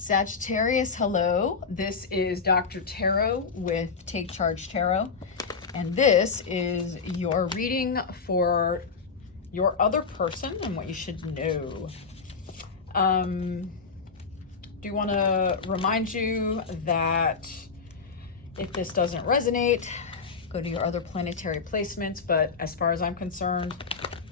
Sagittarius, hello. This is Dr. Tarot with Take Charge Tarot, and this is your reading for your other person and what you should know. Do want to remind you that if this doesn't resonate, go to your other planetary placements, but as far as I'm concerned,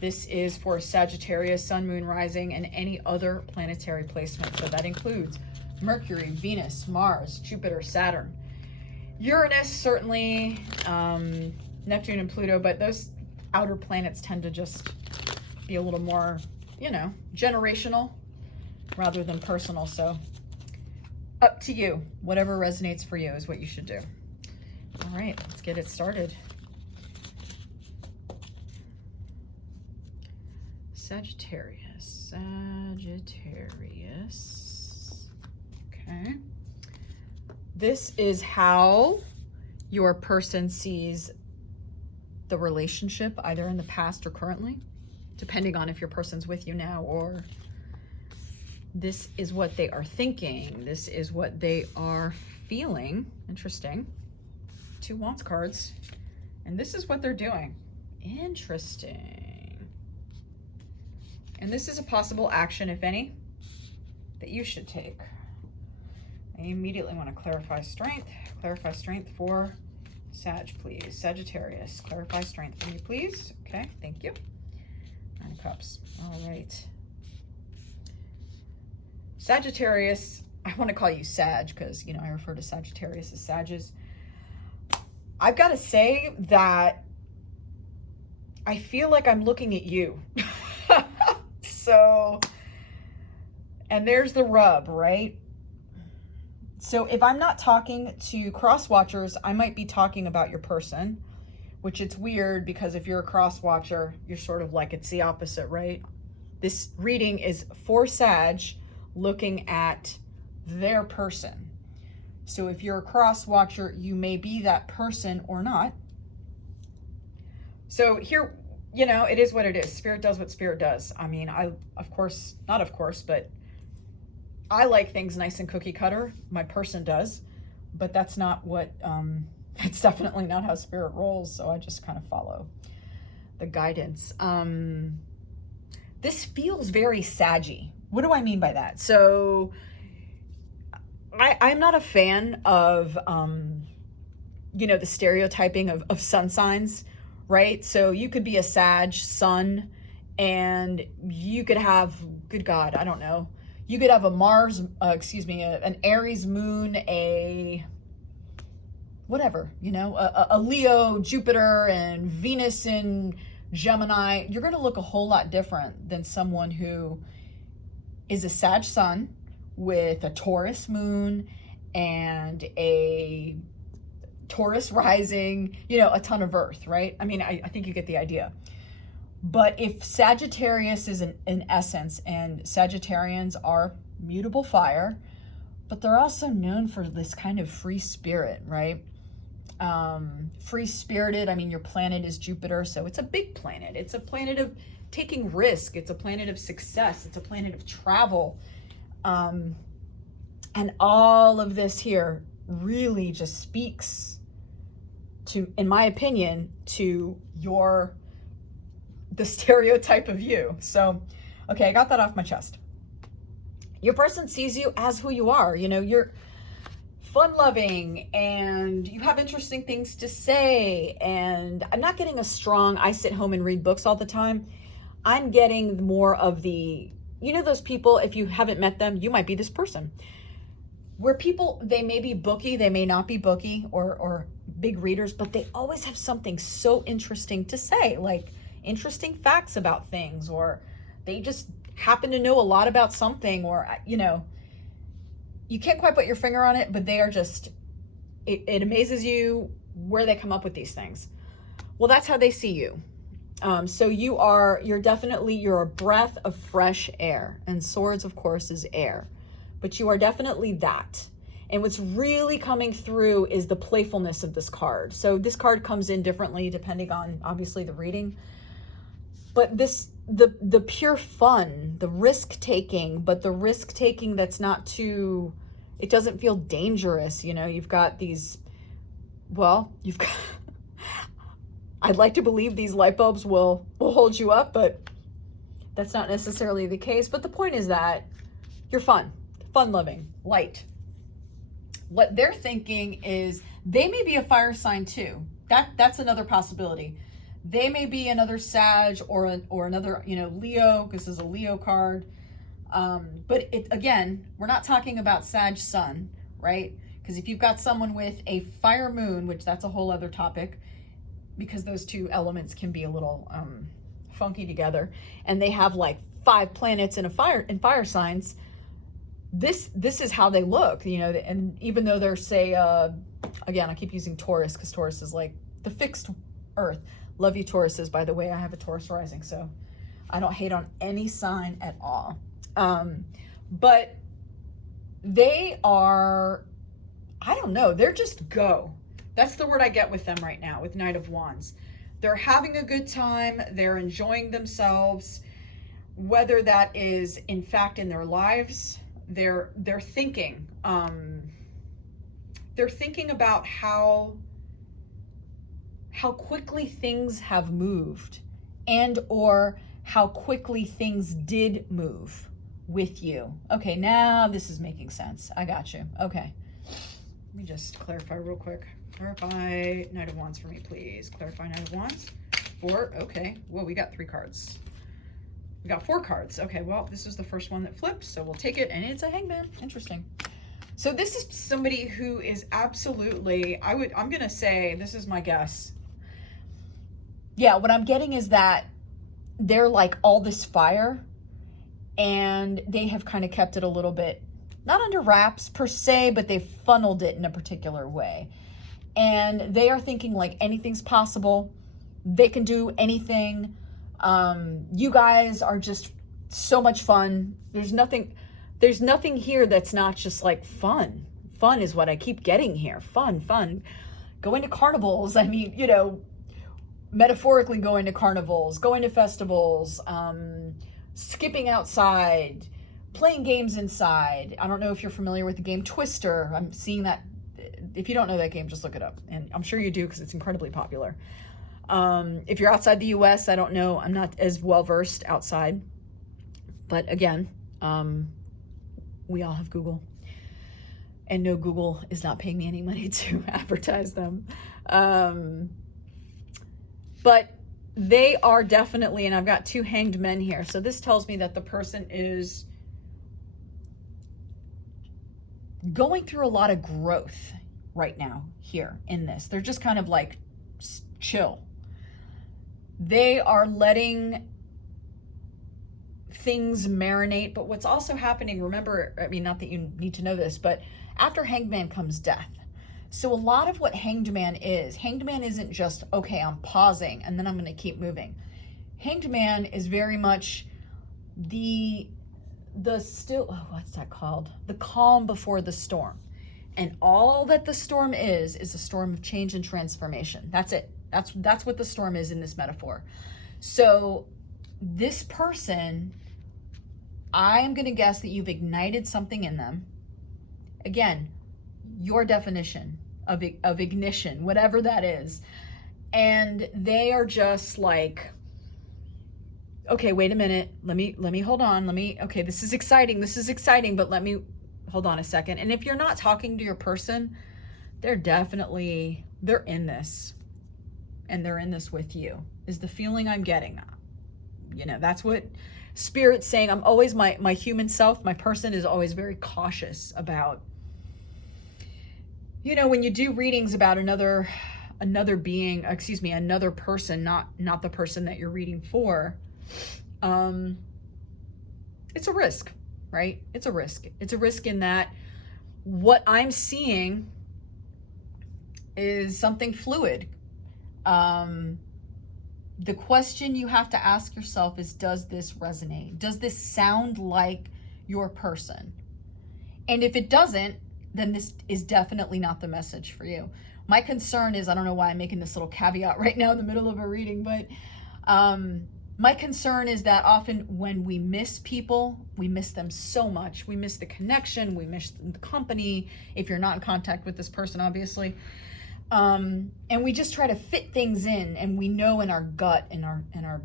this is for Sagittarius, Sun, Moon, Rising, and any other planetary placement. So that includes Mercury, Venus, Mars, Jupiter, Saturn, Uranus, certainly, Neptune and Pluto, but those outer planets tend to just be a little more, you know, generational rather than personal. So up to you. Whatever resonates for you is what you should do. All right, let's get it started. Sagittarius. Okay. This is how your person sees the relationship, either in the past or currently, depending on if your person's with you now, or this is what they are thinking. This is what they are feeling. Interesting. 2 Wands cards. And this is what they're doing. Interesting. And this is a possible action, if any, that you should take. I immediately want to clarify strength. Clarify strength for Sag, please. Sagittarius, clarify strength for me, please. Okay, thank you. 9 of Cups. All right. Sagittarius, I want to call you Sag because, you know, I refer to Sagittarius as Sages. I've got to say that I feel like I'm looking at you. So, and there's the rub, right? So if I'm not talking to cross watchers, I might be talking about your person, which it's weird because if you're a cross watcher, you're sort of like, it's the opposite, right? This reading is for Sag looking at their person. So if you're a cross watcher, you may be that person or not. So here, you know, it is what it is. Spirit does what Spirit does. I mean, but I like things nice and cookie cutter. My person does, but that's not what, it's definitely not how Spirit rolls. So I just kind of follow the guidance. This feels very saggy. What do I mean by that? So I'm not a fan of, you know, the stereotyping of sun signs, right? So you could be a Sag sun and you could have, good God, I don't know. You could have a Mars, an Aries moon, a whatever, you know, a Leo, Jupiter, and Venus in Gemini. You're going to look a whole lot different than someone who is a Sag sun with a Taurus moon and a Taurus rising, you know, a ton of earth, right? I mean, I think you get the idea. But if Sagittarius is an essence, and Sagittarians are mutable fire, but they're also known for this kind of free spirit, right? Free-spirited, I mean, your planet is Jupiter, so it's a big planet. It's a planet of taking risk. It's a planet of success. It's a planet of travel. And all of this here really just speaks to, in my opinion, to the stereotype of you. So, okay, I got that off my chest. Your person sees you as who you are. You know, you're fun-loving and you have interesting things to say. And I'm not getting a strong, I sit home and read books all the time. I'm getting more of the, you know, those people, if you haven't met them, you might be this person. Where people, they may be booky, they may not be booky or big readers, but they always have something so interesting to say, like interesting facts about things, or they just happen to know a lot about something, or, you know, you can't quite put your finger on it, but they are just, it amazes you where they come up with these things. Well, that's how they see you. So you're a breath of fresh air, and swords, of course, is air, but you are definitely that. And what's really coming through is the playfulness of this card. So this card comes in differently depending on, obviously, the reading. but the pure fun, the risk taking, but the risk taking that's not too, it doesn't feel dangerous. You know, you've got these, well, you've got, I'd like to believe these light bulbs will hold you up, but that's not necessarily the case. But the point is that you're fun loving, light. What they're thinking is they may be a fire sign too. That's another possibility. They may be another Sag or another, you know, Leo, because this is a Leo card. But again, we're not talking about Sag Sun, right? Because if you've got someone with a fire moon, which that's a whole other topic, because those two elements can be a little funky together, and they have like 5 planets in fire signs. This is how they look, you know. And even though they're, say, again, I keep using Taurus because Taurus is like the fixed earth. Love you, Tauruses, by the way. I have a Taurus rising, so I don't hate on any sign at all. But they are, I don't know, they're just go. That's the word I get with them right now, with Knight of Wands. They're having a good time. They're enjoying themselves, whether that is, in fact, in their lives. They're thinking. They're thinking about how quickly things have moved, and or how quickly things did move with you. Okay, now this is making sense. I got you. Okay. Let me just clarify real quick. Clarify Knight of Wands for me, please. Clarify Knight of Wands. 4. Okay. Well, we got 3 cards. We got 4 cards. Okay, well, this is the first one that flipped, so we'll take it, and it's a Hangman. Interesting. So this is somebody who is absolutely, I'm going to say, this is my guess. Yeah, what I'm getting is that they're like all this fire, and they have kind of kept it a little bit, not under wraps per se, but they've funneled it in a particular way. And they are thinking like anything's possible. They can do anything. You guys are just so much fun. There's nothing here that's not just like fun. Fun is what I keep getting here. Fun. Going to carnivals. I mean, you know, metaphorically going to carnivals, going to festivals, skipping outside, playing games inside. I don't know if you're familiar with the game Twister. I'm seeing that. If you don't know that game, just look it up. And I'm sure you do, because it's incredibly popular. If you're outside the US, I don't know. I'm not as well versed outside. But again, we all have Google. And no, Google is not paying me any money to advertise them. But they are definitely, and I've got 2 hanged men here. So this tells me that the person is going through a lot of growth right now here in this. They're just kind of like chill. They are letting things marinate. But what's also happening, remember, I mean, not that you need to know this, but after Hanged Man comes death. So a lot of what Hanged Man isn't just, okay, I'm pausing and then I'm going to keep moving. Hanged Man is very much the still, what's that called? The calm before the storm. And all that the storm is a storm of change and transformation. That's it. That's what the storm is in this metaphor. So this person, I am going to guess that you've ignited something in them. Again, your definition of ignition, whatever that is. And they are just like, okay, wait a minute. Let me hold on. Okay, this is exciting, but let me hold on a second. And if you're not talking to your person, they're in this. And they're in this with you, is the feeling I'm getting. You know, that's what Spirit's saying. I'm always, my human self, my person is always very cautious about, you know, when you do readings about another being, another person, not the person that you're reading for, it's a risk, right? It's a risk. It's a risk in that what I'm seeing is something fluid. The question you have to ask yourself is, does this resonate? Does this sound like your person? And if it doesn't, then this is definitely not the message for you. My concern is, I don't know why I'm making this little caveat right now in the middle of a reading, but My concern is that often when we miss people, we miss them so much. We miss the connection, we miss the company, if you're not in contact with this person, obviously. And we just try to fit things in, and we know in our gut, in our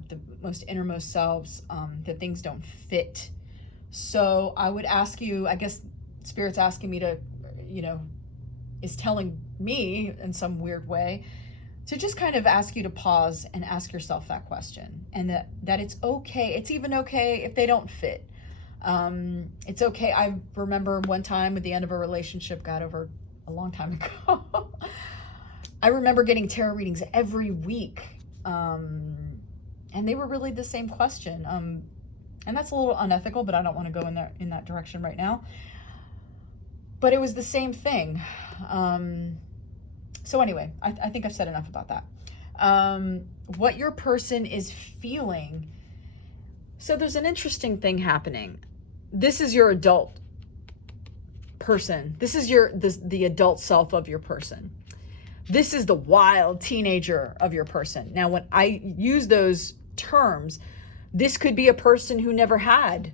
the most innermost selves, that things don't fit. So I would ask you, I guess Spirit's asking me to, is telling me in some weird way, to just kind of ask you to pause and ask yourself that question, and that it's okay. It's even okay if they don't fit. It's okay. I remember one time at the end of a relationship, got over a long time ago. I remember getting tarot readings every week. And they were really the same question. And that's a little unethical, but I don't want to go in that direction right now. But it was the same thing. So anyway, I think I've said enough about that. What your person is feeling. So there's an interesting thing happening. This is your adult person. This is the adult self of your person. This is the wild teenager of your person. Now, when I use those terms, this could be a person who never had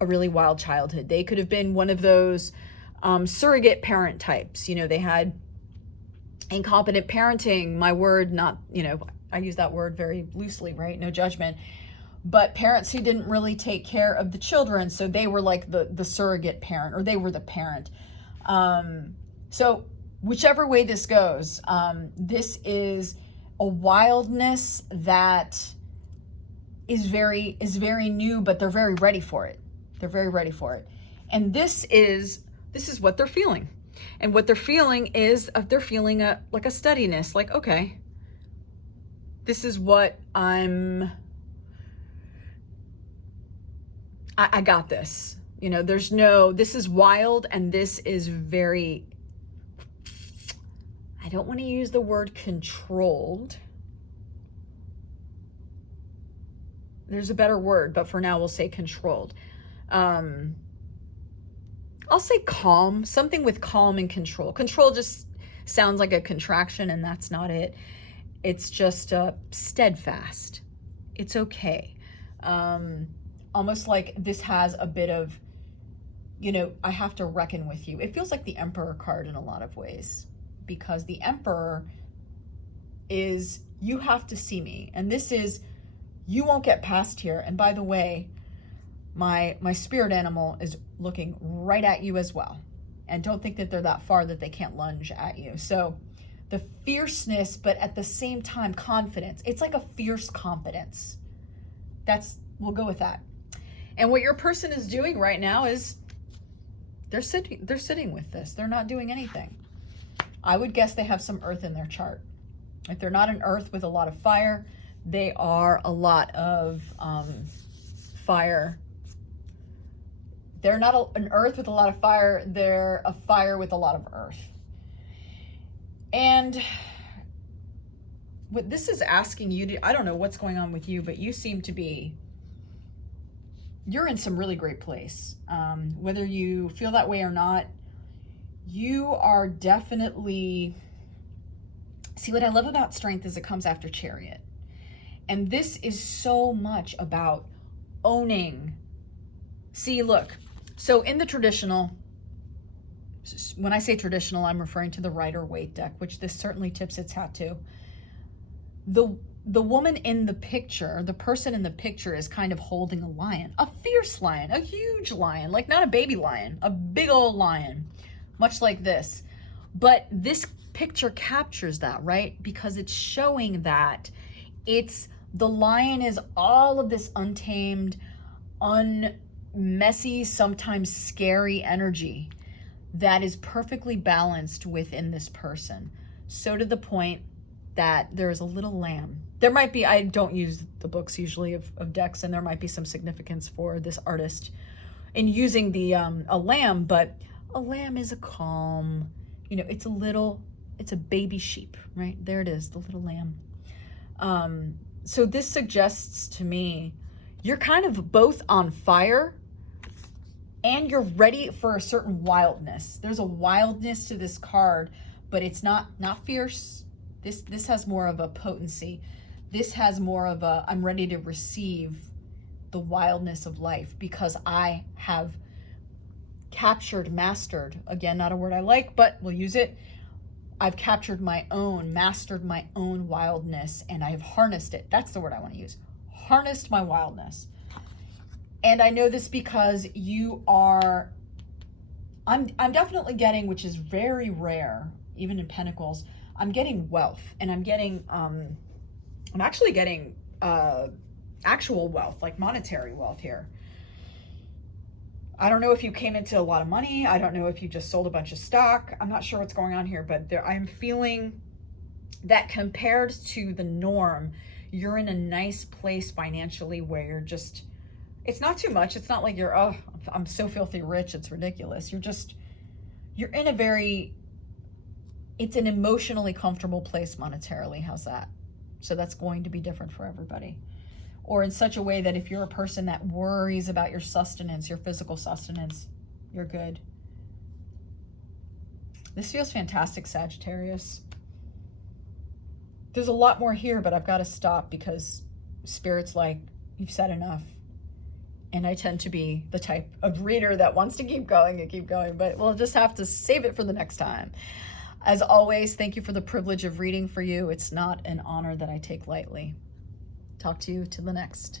a really wild childhood. They could have been one of those surrogate parent types. They had incompetent parenting. My word, not, I use that word very loosely, right? No judgment. But parents who didn't really take care of the children, so they were like the surrogate parent, or they were the parent. So whichever way this goes, this is a wildness that is very new, but they're very ready for it. They're very ready for it. And this is what they're feeling. And what they're feeling is, they're feeling like a steadiness, like, okay, this is what I got this. This is wild, and this is very, I don't want to use the word controlled. There's a better word, but for now we'll say controlled. I'll say calm, something with calm and control. Control just sounds like a contraction, and that's not it. It's just steadfast. It's okay. Almost like this has a bit of, I have to reckon with you. It feels like the Emperor card in a lot of ways, because the Emperor is, you have to see me. And this is, you won't get past here. And by the way, my spirit animal is looking right at you as well. And don't think that they're that far that they can't lunge at you. So the fierceness, but at the same time, confidence. It's like a fierce confidence. We'll go with that. And what your person is doing right now is they're sitting with this. They're not doing anything. I would guess they have some earth in their chart. If they're not an earth with a lot of fire, they are a lot of fire. They're not an earth with a lot of fire. They're a fire with a lot of earth. And what this is asking you to, I don't know what's going on with you, but you seem to be, you're in some really great place. Whether you feel that way or not, you are definitely, see, what I love about Strength is it comes after Chariot. And this is so much about owning. See, look, so in the traditional, when I say traditional, I'm referring to the Rider-Waite deck, which this certainly tips its hat to. The woman in the picture, the person in the picture is kind of holding a lion, a fierce lion, a huge lion, like not a baby lion, a big old lion, much like this. But this picture captures that, right? Because it's showing that the lion is all of this untamed, messy, sometimes scary energy that is perfectly balanced within this person. So to the point that there's a little lamb. There might be, I don't use the books usually of decks, and there might be some significance for this artist in using the a lamb, but a lamb is a calm, it's a baby sheep, right? There it is, the little lamb. So this suggests to me, you're kind of both on fire and you're ready for a certain wildness. There's a wildness to this card, but it's not fierce. This has more of a potency. This has more of a, I'm ready to receive the wildness of life because I have captured, mastered, again, not a word I like, but we'll use it. I've captured my own, mastered my own wildness, and I have harnessed it. That's the word I want to use. Harnessed my wildness. And I know this because you are, I'm definitely getting, which is very rare, even in Pentacles, I'm getting wealth, and I'm getting, I'm actually getting actual wealth, like monetary wealth here. I don't know if you came into a lot of money. I don't know if you just sold a bunch of stock. I'm not sure what's going on here, but I'm feeling that compared to the norm, you're in a nice place financially where you're just, it's not too much. It's not like you're, oh, I'm so filthy rich, it's ridiculous. You're in a very, it's an emotionally comfortable place monetarily. How's that? So that's going to be different for everybody. Or in such a way that if you're a person that worries about your sustenance, your physical sustenance, you're good. This feels fantastic, Sagittarius. There's a lot more here, but I've got to stop because Spirit's like, you've said enough. And I tend to be the type of reader that wants to keep going and keep going, but we'll just have to save it for the next time. As always, thank you for the privilege of reading for you. It's not an honor that I take lightly. Talk to you to the next.